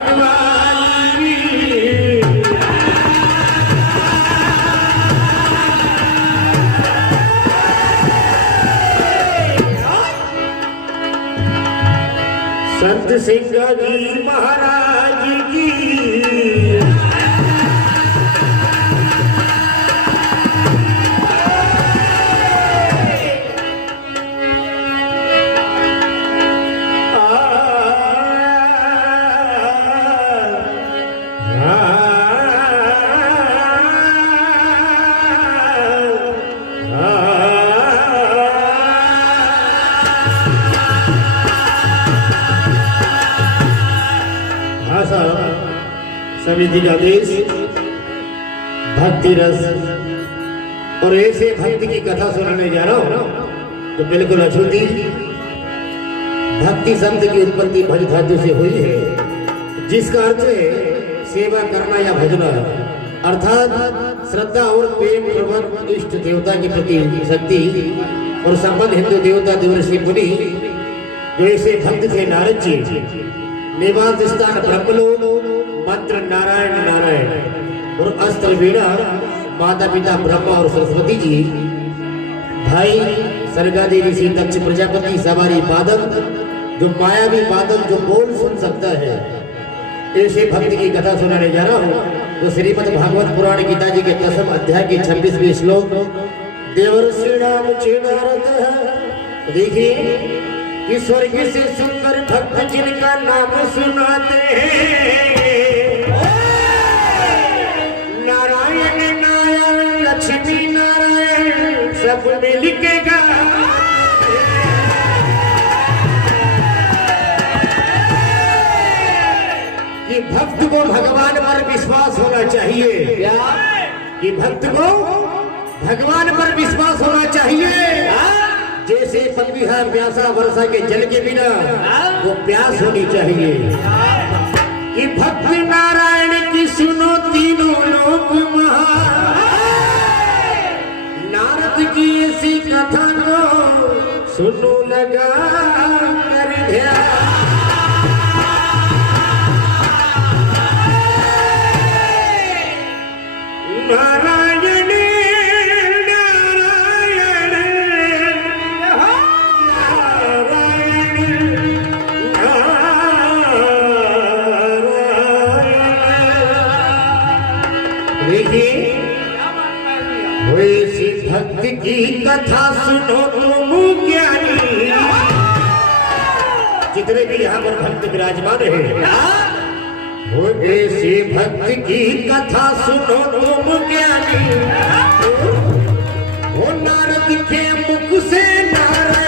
संत सिंह जी महाराज की समिति का आदेश भक्ति रस और ऐसे भक्ति की कथा सुनाने जा रहा हूं तो बिल्कुल अछूती भक्ति शब्द की उत्पत्ति भज धातु से हुई है, जिसका अर्थ है सेवा करना या भजना, अर्थात श्रद्धा और प्रेम प्रबल इष्ट देवता के प्रति शक्ति और संबंध हिंदू देवता देवर्षि मुनि जो ऐसे भक्त थे नारद जी, निवास स्थान ब्रह्मलोक, मंत्र नारायण नारायण और अस्त्र वीणा माता पिता ब्रह्मा और सरस्वती जी, भाई सरगादी ऋषि दक्ष प्रजापति सवारी बादल जो मायावी बादल जो बोल सुन सकता है, ऐसे भक्त की कथा सुनाने जा रहा हूँ। तो श्रीमद् भागवत पुराण गीता जी के 10वें अध्याय के 26वें श्लोक देवर्षि नाम नारद। देखिए कि स्वर्ग से सुंदर भक्त जिनका नाम सुनाते हैं, नारायण नारायण लक्ष्मी नारायण सब मिल के कि भक्त को भगवान पर विश्वास होना चाहिए, कि भक्त को भगवान पर विश्वास होना चाहिए। जैसे पपीहा प्यासा वर्षा के जल के बिना वो प्यास होनी चाहिए। कि भक्त नारायण की सुनो तीनों लोक महा, नारद की ऐसी कथा को सुनो लगा कर ध्यान। नारायण वैसी भक्ति की कथा सुनो तुम ज्ञानी, जितने भी यहाँ पर भक्त विराजमान है, वो ऐसी भक्ति की कथा सुनो तुम ज्ञानी। वो नारद के मुख से नारायण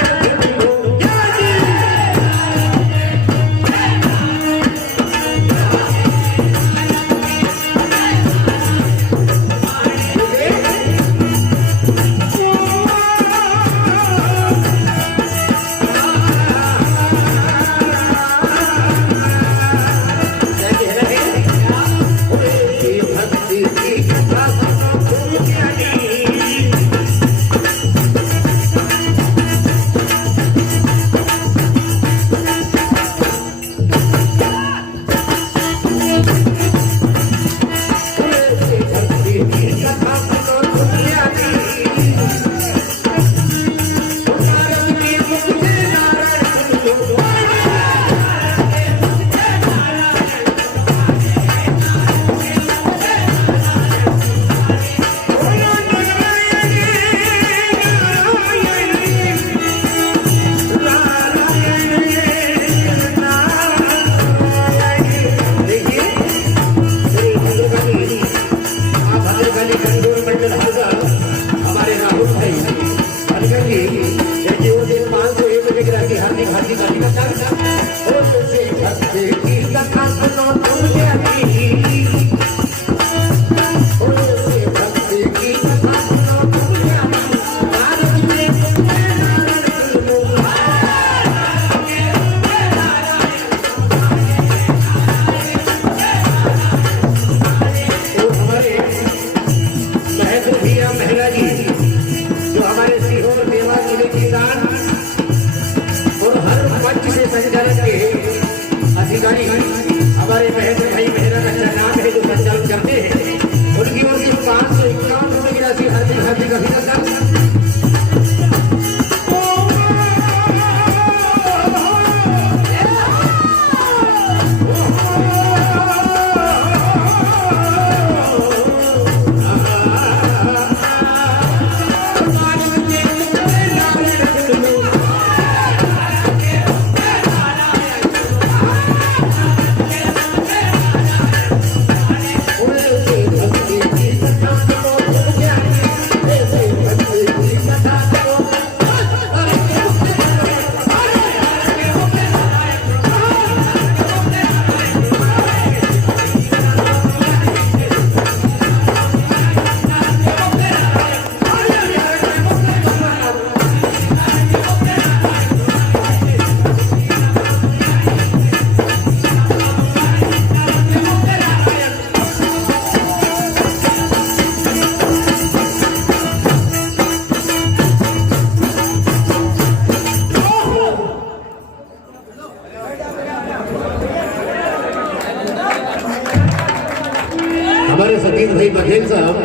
हमारे सतीश भाई बघेल साहब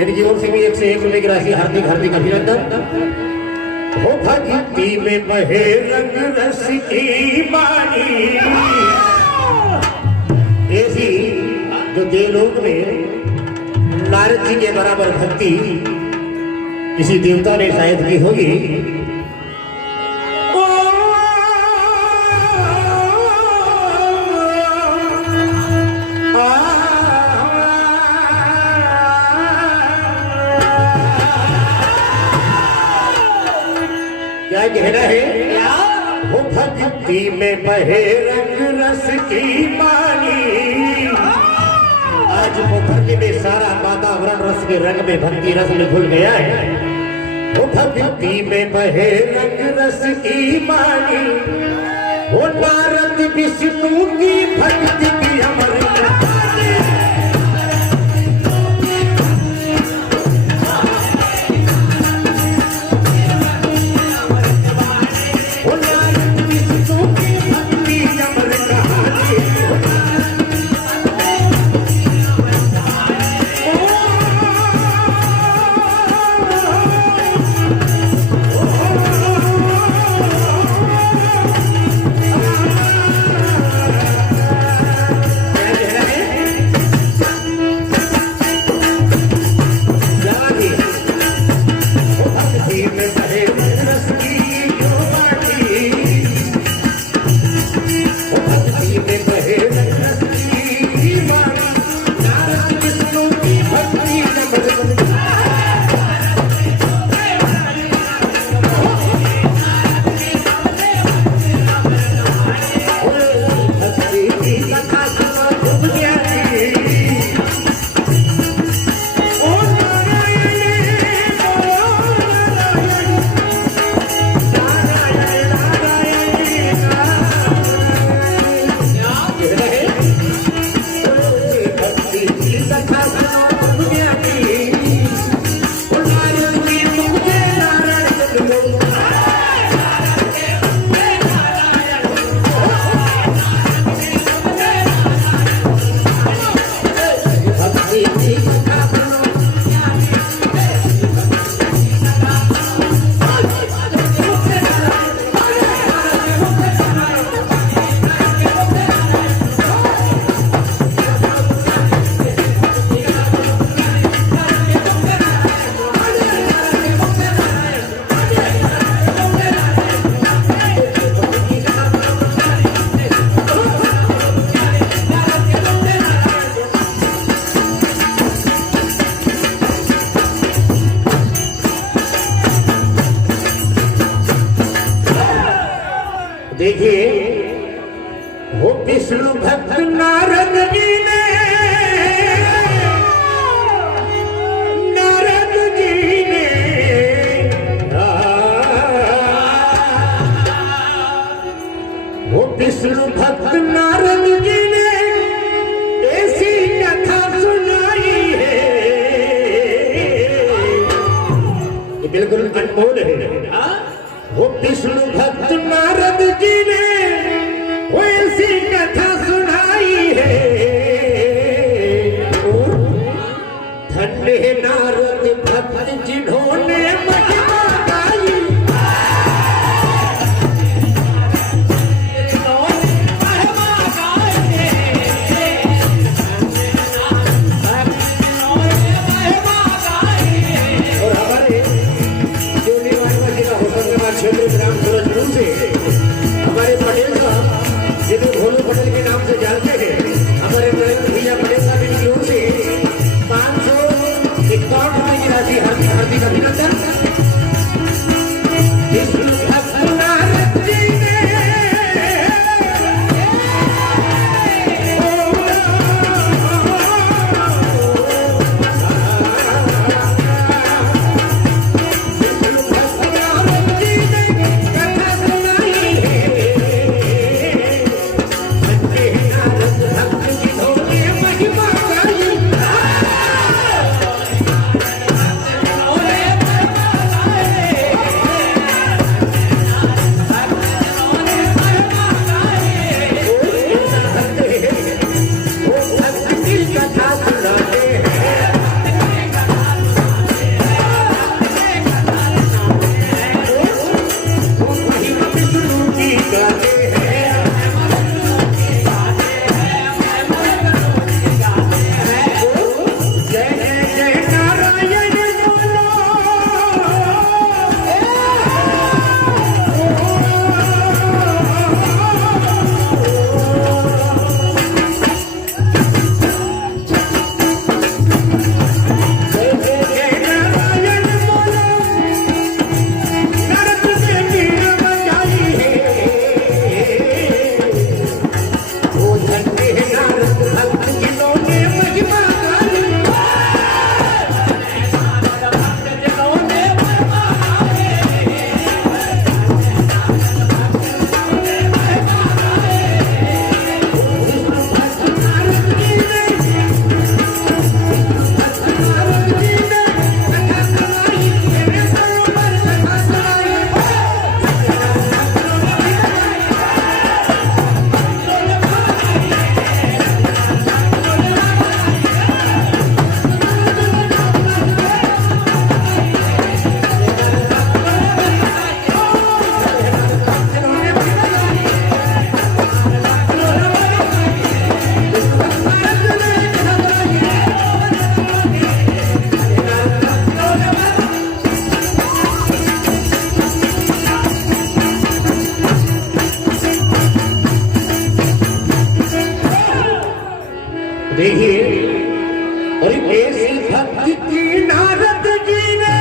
इनकी ओर से भी 101 की राशि हार्दिक हार्दिक अभिनंदन। हो भक्ति में बहे रंग रस की बाणी, ऐसी जो देवलोक में नारद जी के बराबर भक्ति किसी देवता ने शायद की होगी। क्या कहना है? वो भक्ति में बहे रंग रस की पानी। आज मुखर्जी में सारा वातावरण रस के रंग में भक्ति रस में घुल गया है। वो भक्ति में बहे रंग रस की पानी, वो नारद विष्णु की भक्ति की अमर देखिए, और ऐसी भक्ति की नारद जी ने,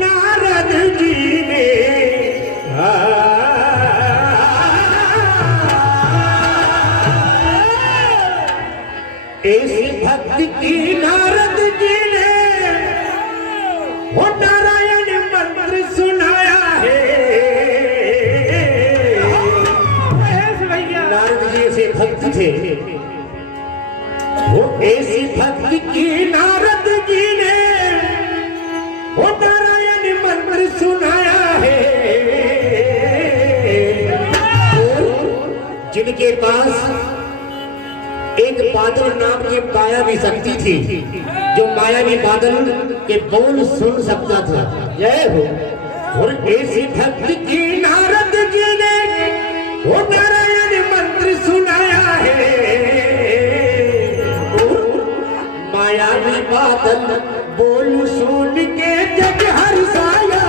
नारद जी ने ऐसी भक्ति की नारद जी ने वो नारायण मंत्र सुनाया है। नारद जी ऐसे भक्त थे, वो ऐसी भक्ति की नारद जी ने वो नारायण मंत्र सुनाया है। जिनके पास एक बादल नाम की मायावी शक्ति थी, जो मायावी बादल के बोल सुन सकता था। जय हो। और ऐसी भक्ति की नारद जी ने वो नारायण मंत्र सुनाया है। मायावी बादल बोल सुन के जग हर्षाया।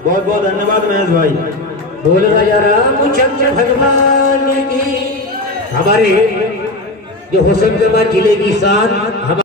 बहुत बहुत धन्यवाद महेश भाई। बोल राजा रामचंद्र भगवान की। हमारे जो होशंगाबाद जिले की शान